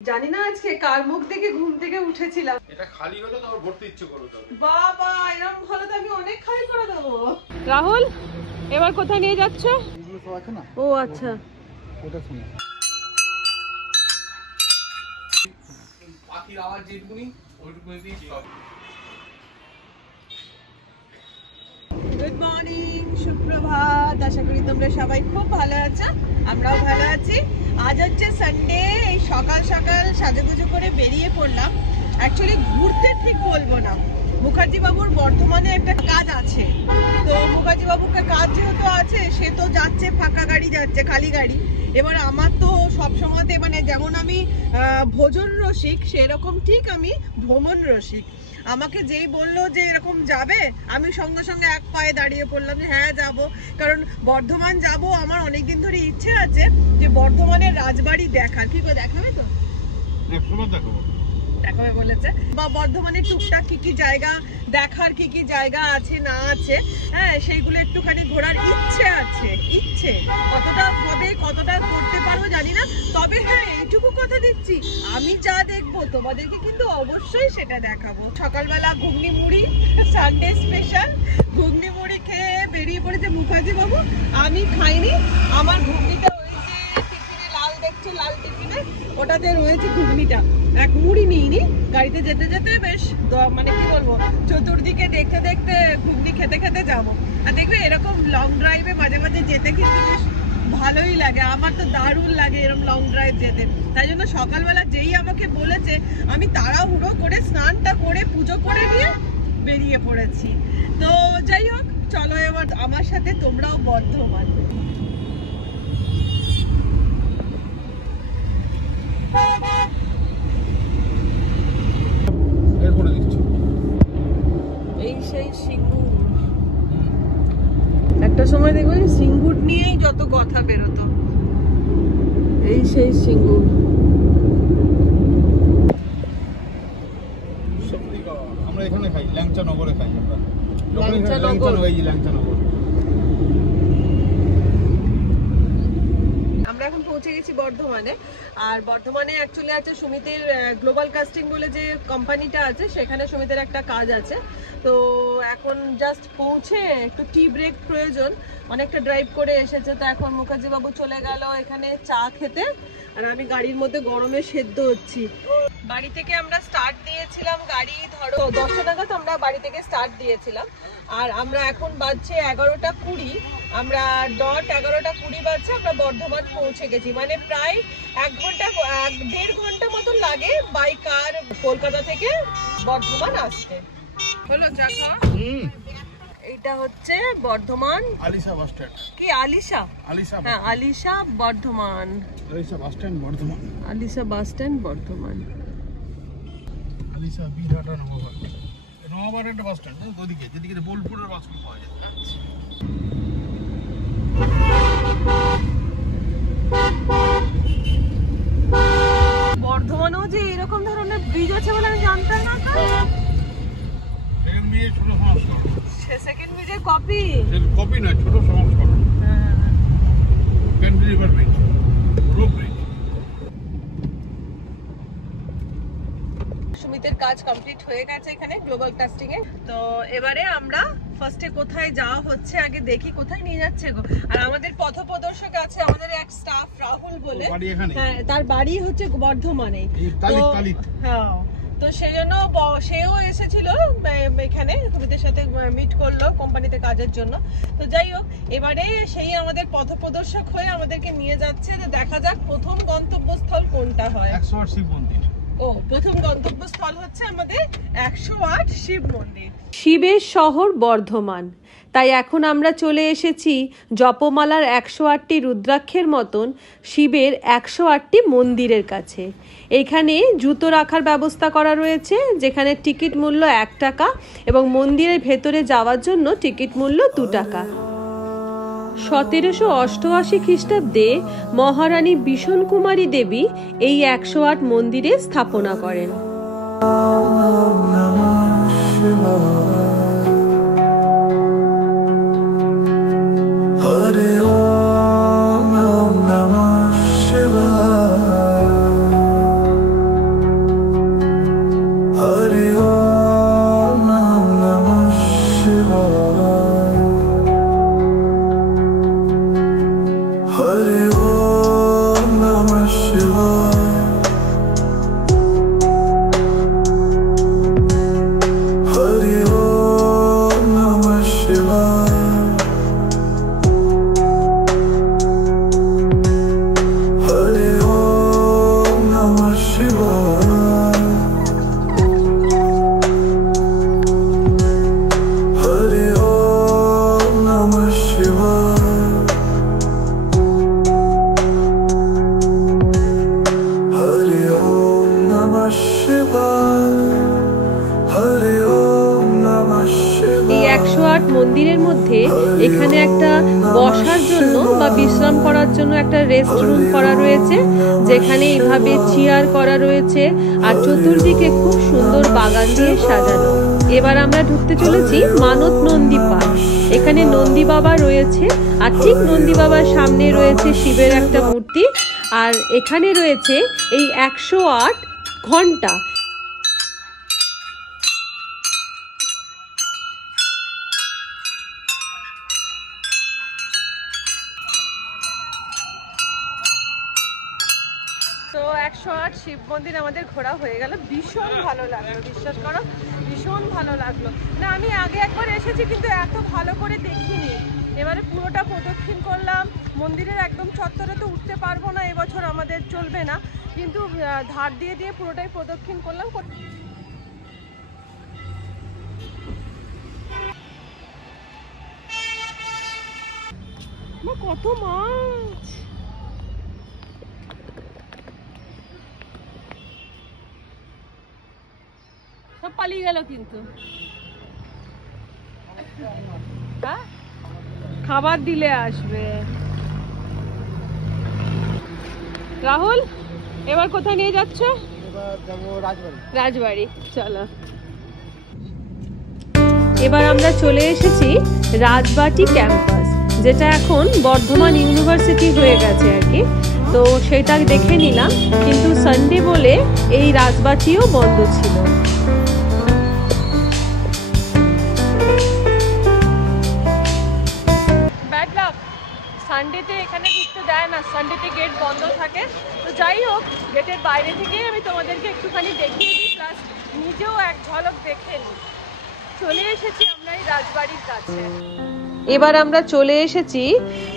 জানি না আজকে কার মুখ দেখে ঘুম থেকে উঠেছিলাম। এটা খালি হলে তো আবার ভর্তি ইচ্ছে করে দেবে। বাবা এরকম হলে তো আমি অনেক খালি করে দেবো। রাহুল এবার কোথায় নিয়ে যাচ্ছ? এগুলো তো আছে না। ও আচ্ছা, ওটা শুনে পাখির আওয়াজ যেটুকুনি ওইটুকুনি সব। গুড মর্নিং, সুপ্রভাত। আশা করি তোমরা সবাই খুব ভালো আছো, আমরাও ভালো আছি। আজ হচ্ছে সানডে। এই সকাল সকাল সাজুগুজু করে বেরিয়ে পড়লাম। অ্যাকচুয়ালি ঘুরতে ঠিক বলবো না, মুখার্জি বাবুর বর্ধমানে একটা কাজ আছে। তো মুখার্জি বাবুকে কাজ যেহেতু আছে, সে তো যাচ্ছে, ফাঁকা গাড়ি যাচ্ছে, খালি গাড়ি। এবার আমার তো সবসময়তে মানে যেমন আমি ভোজন রসিক, সেরকম ঠিক আমি ভ্রমণ রসিক। আমাকে যেই বললো যে এরকম যাবে, আমি সঙ্গে সঙ্গে এক পায়ে দাঁড়িয়ে পড়লাম যে হ্যাঁ যাব। কারণ বর্ধমান যাব, আমার অনেকদিন ধরে ইচ্ছে আছে যে বর্ধমানের রাজবাড়ি দেখার। কি করে দেখাবে তো? দেখাবে বলেছে। বা বর্ধমানের টুকটাক কি কি জায়গা দেখার, কি কি জায়গা আছে না আছে, হ্যাঁ সেইগুলো একটুখানি ঘোরার ইচ্ছে আছে। ইচ্ছে কতটা হবে, কতটা করতে পারবো জানি না। তবে হ্যাঁ এইটুকু কথা দিচ্ছি, আমি যা দেখবো তোমাদেরকে কিন্তু অবশ্যই সেটা দেখাবো। সকালবেলা ঘুগনি মুড়ি, সানডে স্পেশাল ঘুগনি মুড়ি খেয়ে বেরিয়ে পড়েছে মুখার্জি বাবু। আমি খাইনি, আমার ঘুগনিটা ওই যে টিফিনে লাল দেখছো, লাল টিফিনে ওটাতে রয়েছে ঘুগনিটা। এক মুড়ি নিইনি, গাড়িতে যেতে যেতে বেশ মানে কি বলবো, চতুর্দিকে দেখতে দেখতে ঘুগনি খেতে খেতে যাবো। আর দেখবে এরকম লং ড্রাইভে মাঝে মাঝে যেতে কিন্তু বেশ ভালোই লাগে। আমার তো দারুণ লাগে এরকম লং ড্রাইভ যেতে। তাই জন্য সকালবেলা যেই আমাকে বলেছে, আমি তাড়াহুড়ো করে স্নানটা করে পুজো করে নিয়ে বেরিয়ে পড়েছি। তো যাই হোক, চলো এবার আমার সাথে তোমরাও বর্ধমান। এই সেই সিঙ্গুর, একটা সময় দেখবেন সিঙ্গুর নিয়েই যত কথা বেরোতো। এই সেই সিঙ্গুর। আমরা এখানে খাই, ল্যাংচা নগরে খাই আমরা। ল্যাংচা নগর। আমরা এখন পৌঁছে গেছি বর্ধমানে। আর বর্ধমানে অ্যাকচুয়ালি আছে সুমিতের গ্লোবাল কাস্টিং বলে যে কোম্পানিটা আছে, সেখানে সুমিতের একটা কাজ আছে। তো এখন জাস্ট পৌঁছে একটু টি ব্রেক প্রয়োজন, অনেকটা ড্রাইভ করে এসেছে। তো এখন মুখার্জি বাবু চলে গেল এখানে চা খেতে, আর আমি গাড়ির মধ্যে গরমে সেদ্ধ হচ্ছি। বাড়ি থেকে আমরা স্টার্ট দিয়েছিলাম, গাড়ি ধরো 10টা নাগাদ আমরা বাড়ি থেকে স্টার্ট দিয়েছিলাম। আর আমরা এখন বাজছে 11:20, আমরা ডট 11:20 বাজছে আমরা বর্ধমান পৌঁছে গেছি। মানে প্রায় 1.5 ঘন্টা মতো লাগে বাই কার কলকাতা থেকে বর্ধমান আসতে। হলো চা খাওয়া? এইটা হচ্ছে বর্ধমান আলিশা বাস স্ট্যান্ড। কি আলিশা? আলিশা, হ্যাঁ Alisha Bardhaman. Alisha bus stand Bardhaman. Alisha bus stand Bardhaman. Alisha বিরাটা নবাবার, নবাবার একটা বাস স্ট্যান্ড। ওদিকে যেদিকে বোলপুরের বাসগুলো পাওয়া যায়। বর্ধমানেও যে এরকম ধরনের ব্রিজ আছে বলে আমি জানতাম না। সেকেন্ড ব্রিজের ছোট সংস্করণ। সেকেন্ড ব্রিজের কপি? কপি নয়, ছোট সংস্করণ। Cantilever bridge, rope bridge. সুমিতের কাজ কমপ্লিট হয়ে গেছে এখানে গ্লোবাল কাস্টিং এ। তো এবারে আমরা ফার্স্টে কোথায় যাওয়া হচ্ছে আগে দেখি, কোথায় নিয়ে যাচ্ছে গো। আর আমাদের পথপ্রদর্শক আছে, আমাদের এক স্টাফ রাহুল বলে, হ্যাঁ তার বাড়ি হচ্ছে বর্ধমানে। হ্যাঁ, তো সেই জন্য সেও এসেছিল এখানে, সুমিতের সাথে মিট করলো কোম্পানিতে কাজের জন্য। তো যাই হোক, এবারে সেই আমাদের পথপ্রদর্শক হয়ে আমাদেরকে নিয়ে যাচ্ছে। দেখা যাক প্রথম গন্তব্যস্থল কোনটা হয়। 108 শিব মন্দির। ও, প্রথম গন্তব্যস্থল হচ্ছে আমাদের 108 শিব মন্দির। শিবের শহর বর্ধমান, তাই এখন আমরা চলে এসেছি জপমালার 108টি রুদ্রাক্ষের মতন শিবের 108টি মন্দিরের কাছে। এখানে জুতো রাখার ব্যবস্থা করা রয়েছে, যেখানে টিকিট মূল্য 1 টাকা এবং মন্দিরের ভেতরে যাওয়ার জন্য টিকিট মূল্য 2 টাকা। 1788 খ্রিস্টাব্দে মহারানী বিষণ কুমারী দেবী এই 108 মন্দিরে স্থাপনা করেন। এই 108 মন্দিরের মধ্যে এখানে একটা বসার জন্য বা বিশ্রাম করার জন্য একটা রেস্ট রুম করা রয়েছে, যেখানে এইভাবে চেয়ার করা রয়েছে আর চতুর্দিকে খুব সুন্দর বাগান দিয়ে সাজানো। এবার আমরা ঢুকতে চলেছি মানত নন্দী পার্ক। এখানে নন্দী বাবা রয়েছে আর ঠিক নন্দী বাবার সামনে রয়েছে শিবের একটা মূর্তি, আর এখানে রয়েছে এই 108 ঘন্টা। তো 108 শিব মন্দির আমাদের ঘোরা হয়ে গেল, ভীষণ ভালো লাগলো, বিশ্বাস করো ভীষণ ভালো লাগলো। না আমি আগে একবার এসেছি কিন্তু এত ভালো করে দেখিনি। এবারে পুরোটা প্রদক্ষিণ করলাম। মন্দিরের একদম চত্বরে তো উঠতে পারবো না, এবছর আমাদের চলবে না, কিন্তু ধার দিয়ে দিয়ে পুরোটাই প্রদক্ষিণ করলাম। কত মাছ! সব পালিয়ে গেল কিন্তু। খাবার দিলে আসবে। রাহুল এবার কোথায় নিয়ে যাচ্ছ? রাজবাড়ি। চলো এবার আমরা চলে এসেছি রাজবাটি ক্যাম্পাস, যেটা এখন বর্ধমান ইউনিভার্সিটি হয়ে গেছে আর কি। তো সেটা দেখে নিলাম, কিন্তু সানডে বলে এই রাজবাটিও বন্ধ ছিল। ব্যাড লাক, সানডেতে এখানে ঢুকতে দেয় না, সানডেতে গেট বন্ধ থাকে। তো যাই হোক, গেটের বাইরে থেকেই আমি তোমাদেরকে একটুখানি দেখিয়ে দিই, প্লাস নিজেও এক ঝলক দেখে নিই। চলে এসেছি আমরা এই রাজবাড়ির কাছে। এবার আমরা চলে এসেছি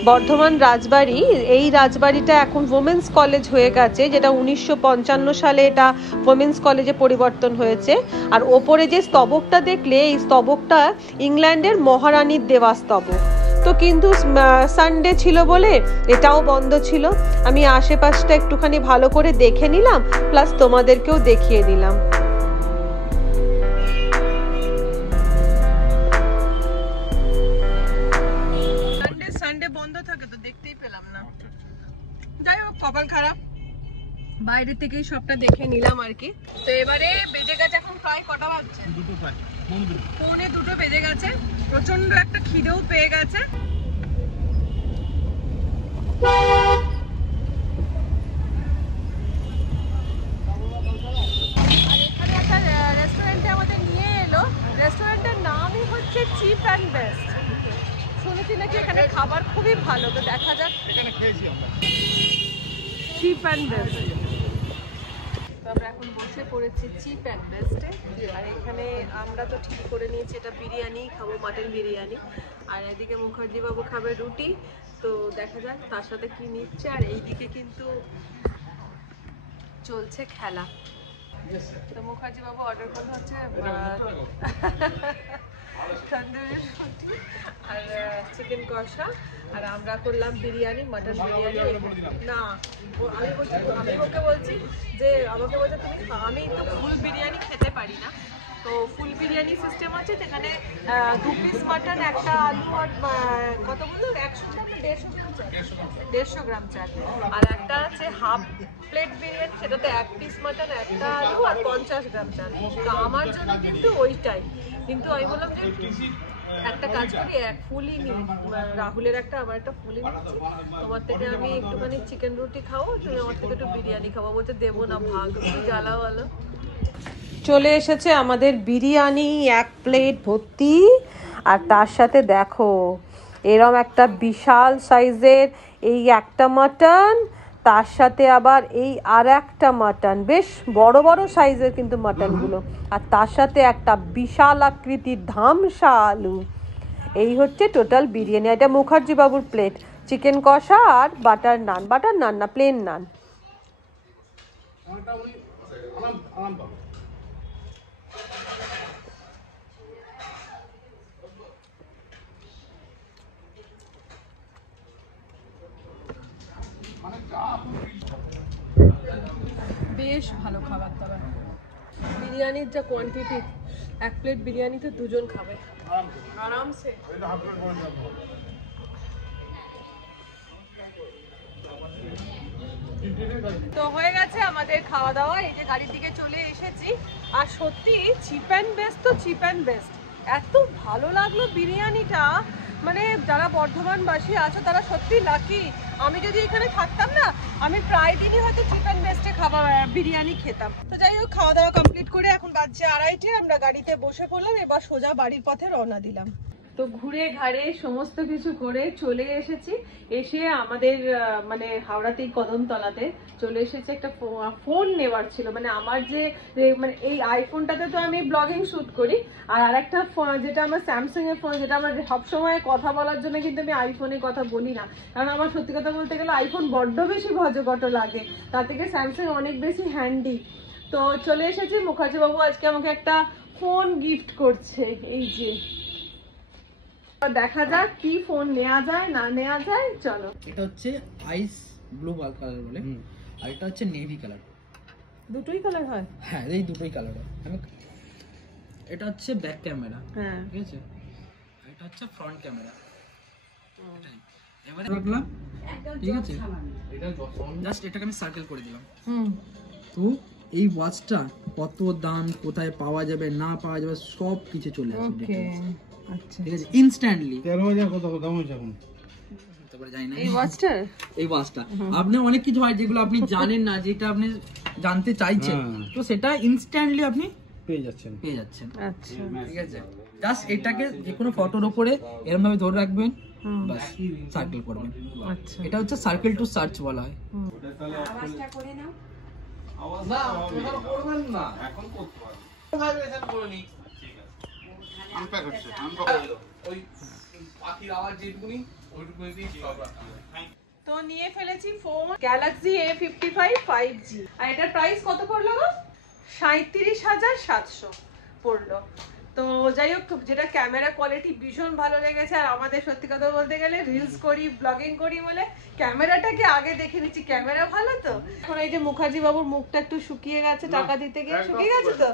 বর্ধমান রাজবাড়ি। এই রাজবাড়িটা এখন ওমেন্স কলেজ হয়ে গেছে, যেটা 1955 সালে এটা ওমেন্স কলেজে পরিবর্তন হয়েছে। আর ওপরে যে স্তবকটা দেখলে, এই স্তবকটা ইংল্যান্ডের মহারানীর দেওয়া স্তবক। তো কিন্তু সানডে ছিল বলে এটাও বন্ধ ছিল। আমি আশেপাশটা একটুখানি ভালো করে দেখে নিলাম, প্লাস তোমাদেরকেও দেখিয়ে দিলাম। সানডে বন্ধ থাকে তো দেখতেই পেলাম না। যাই হোক, কপাল খারাপ, বাইরে থেকেই সবটা দেখে নিলাম আর কি। তো এবারে বেজে গেছে এখন প্রায় কটা বাজছে? পৌনে দুটো বেজে গেছে। প্রচন্ড একটা খিদেও পেয়ে গেছে। আর এখানে একটা রেস্টুরেন্টে আমাদের নিয়ে এলো। রেস্টুরেন্টের নামই হচ্ছে চিপ অ্যান্ড বেস্ট। শুনেছি নাকি এখানে খাবার খুবই ভালো, তো দেখা যাক। এখানে খেয়েছি আমরা চিপ অ্যান্ড বেস্ট। আমরা এখন বসে পড়েছি চিপ অ্যান্ড বেস্টে। আর এখানে আমরা তো ঠিক করে নিয়েছি এটা বিরিয়ানি খাবো, মাটন বিরিয়ানি। আর এদিকে মুখার্জি বাবু খাবে রুটি। তো দেখা যাক তার সাথে কি নিচ্ছে। আর এইদিকে কিন্তু চলছে খেলা। তো মুখার্জি বাবু অর্ডার করতে হচ্ছে তন্দুরি রুটি আর চিকেন কষা, আর আমরা করলাম বিরিয়ানি, মাটন বিরিয়ানি। না আমি ওকে বলছি যে, আমাকে বলছে তুমি, আমি তো ফুল বিরিয়ানি খেতে পারি না। তো ফুল বিরিয়ানি সিস্টেম আছে, যেখানে 2 পিস মাটন, একটা আলু, আর কত বললো 100 গ্রাম, 150 গ্রাম চাল, আর একটা আছে হাফ প্লেট বিরিয়ানি, সেটাতে 1 পিস মাটন, একটা আলু আর 50 গ্রাম চাল। তো আমার জন্য কিন্তু ওইটাই। কিন্তু আমি বললাম যে একটা কাজ করি, এক ফুলই নি, রাহুলের একটা, আমার একটা ফুলই নিচ্ছি। তোমার থেকে আমি একটুখানি চিকেন রুটি খাবো, তুমি আমার থেকে একটু বিরিয়ানি খাবো। বলছে দেবো না, ভাগ, তুমি জ্বালা বলো। চলে এসেছে আমাদের বিরিয়ানি 1 প্লেট ভর্তি, আর তার সাথে দেখো এরম একটা বিশাল সাইজের এই একটা মাটন, তার সাথে আবার এই আর একটা মাটন, বেশ বড় বড় সাইজের কিন্তু মাটনগুলো, আর তার সাথে একটা বিশাল আকৃতির ধামসা আলু। এই হচ্ছে টোটাল বিরিয়ানি। এটা মুখার্জি বাবুর প্লেট। চিকেন কষা আর বাটার নান, বাটার নান না, প্লেন নান। বেশ ভালো খাবার দাবার। বিরিয়ানির যা কোয়ান্টিটি, 1 প্লেট বিরিয়ানি তো 2 জন খাবে আরামসে। তো হয়ে গেছে আমাদের খাওয়া দাওয়া, এই যে গাড়ির দিকে চলে এসেছি। আর সত্যি চিপ অ্যান্ড বেস্ট তো চিপ অ্যান্ড বেস্ট, এত ভালো লাগলো বিরিয়ানিটা। মানে যারা বর্ধমানবাসী আছো তারা সত্যি লাকি। আমি যদি এখানে থাকতাম না, আমি প্রায় দিনই হয়তো চিপ অ্যান্ড বেস্টে বিরিয়ানি খেতাম। তো যাই হোক, খাওয়া দাওয়া কমপ্লিট করে এখন বাজছে 2:30, আমরা গাড়িতে বসে পড়লাম, এবার সোজা বাড়ির পথে রওনা দিলাম। তো ঘুরে ঘাড়ে সমস্ত কিছু করে চলে এসেছি। এসে আমাদের মানে হাওড়াতেই কদমতলাতে চলে এসেছে একটা ফোন নেওয়ার ছিল। মানে আমার যে মানে এই আইফোনটাতে তো আমি ব্লগিং শুট করি, আর আরেকটা যেটা আমার স্যামসাং এর ফোন, যেটা আমার সবসময় কথা বলার জন্য কিন্তু আমি আইফোনে কথা বলি না, কারণ আমার সত্যি কথা বলতে গেলে আইফোন বড্ড বেশি ভজঘট লাগে, তার থেকে স্যামসাং অনেক বেশি হ্যান্ডি। তো চলে এসেছি, মুখার্জি বাবু আজকে আমাকে একটা ফোন গিফট করছে। এই যে দেখা যাক কি ফোন নেওয়া যায় না নেওয়া যায়, চলো। এটা হচ্ছে আইস ব্লু কালার বলে, আর এটা হচ্ছে নেভি কালার। দুটোই কালার হয়? হ্যাঁ, এই দুটোই কালার হয়। এটা হচ্ছে ব্যাক ক্যামেরা, হ্যাঁ ঠিক আছে, আর এটা হচ্ছে ফ্রন্ট ক্যামেরা। এবারে রাখলাম, ঠিক আছে, জাস্ট এটাকে আমি সার্কেল করে দিলাম। তো এই ওয়াচটা কত দাম, কোথায় পাওয়া যাবে না পাওয়া যাবে সব কিছু চলে আসবে, আচ্ছা ঠিক আছে, ইনস্ট্যান্টলি। 13,000 কত দাম হয়েছে এখন? তারপরে জানি না এই ওয়াচটা আপনি অনেক কিছু হয় যেগুলো আপনি জানেন না, যেটা আপনি জানতে চাইছেন, তো সেটা ইনস্ট্যান্টলি আপনি পেয়ে যাচ্ছেন। আচ্ছা ঠিক আছে, জাস্ট এটাকে যে কোনো ফটোর উপরে এরকম ভাবে ধরে রাখবেন, বাস সার্কেল করবেন। আচ্ছা, এটা হচ্ছে সার্কেল টু সার্চ বলা হয়। আওয়াজটা করে নাও। না, ওটা করবেন না, এখন করতে পারবেন। ভাইব্রেশন করে নি। ঠিক আছে। আনপ্যাক হচ্ছে, ওই পাখির আওয়াজ যেটুকুনি ওইটুকুনি দিয়ে সব রাখা যায়। তো নিয়ে ফেলেছি ফোন গ্যালাক্সি A55 5G। আর এটার প্রাইস কত পড়লো গো? 37,700 পড়লো। তো যাই হোক, যেটা ক্যামেরা কোয়ালিটি ভীষণ ভালো লেগেছে। আর আমাদের সত্যি কথা বলতে গেলে রিলস করি, ব্লগিং করি বলে ক্যামেরাটাকে আগে দেখে নিচ্ছি, ক্যামেরা ভালো তো। এখন এই যে মুখার্জি বাবুর মুখটা একটু শুকিয়ে গেছে টাকা দিতে গিয়ে, শুকিয়ে গেছে তো,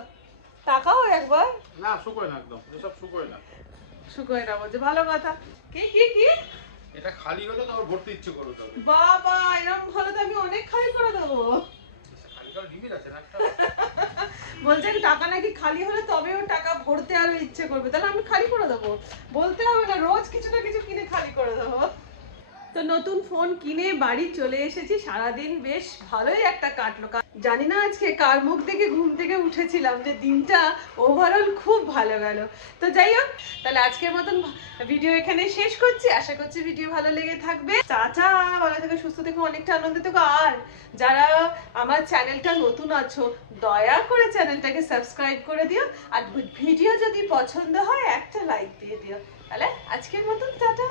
তাকাও একবার। না, শুকোয় না, একদম এসব শুকোয় না। শুকোয় না বলছে, ভালো কথা। কি কি কি এটা খালি হলে তো আবার ভরতে ইচ্ছে করবে তবে। বাবা, এরকম হলে তো আমি অনেক খালি করে দেবো। খালি করে লিমিট আছে না একটা। বলছে টাকা নাকি খালি হলে তবে ও টাকা ভরতে আরো ইচ্ছে করবে, তাহলে আমি খালি করে দেবো। বলতে হবে না, রোজ কিছু না কিছু কিনে খালি করে দেবো। তো নতুন ফোন কিনে বাড়ি চলে এসেছি, সারাদিন বেশ ভালোই একটা কাটলো। জানি না আজকে কার মুখ দেখে ঘুম থেকে উঠেছিলাম যে দিনটা ওভারঅল খুব ভালো গেল। তো যাই হোক, তাহলে আজকের মতন ভিডিও এখানে শেষ করছি। আশা করছি ভিডিও ভালো লেগে থাকবে। টাটা, ভালো থেকে সুস্থ থেকো, অনেকটা আনন্দ থেকো। আর যারা আমার চ্যানেলটা নতুন আছো, দয়া করে চ্যানেলটাকে সাবস্ক্রাইব করে দিও। আর ভিডিও যদি পছন্দ হয় একটা লাইক দিয়ে দিও। তাহলে আজকের মতন টাটা।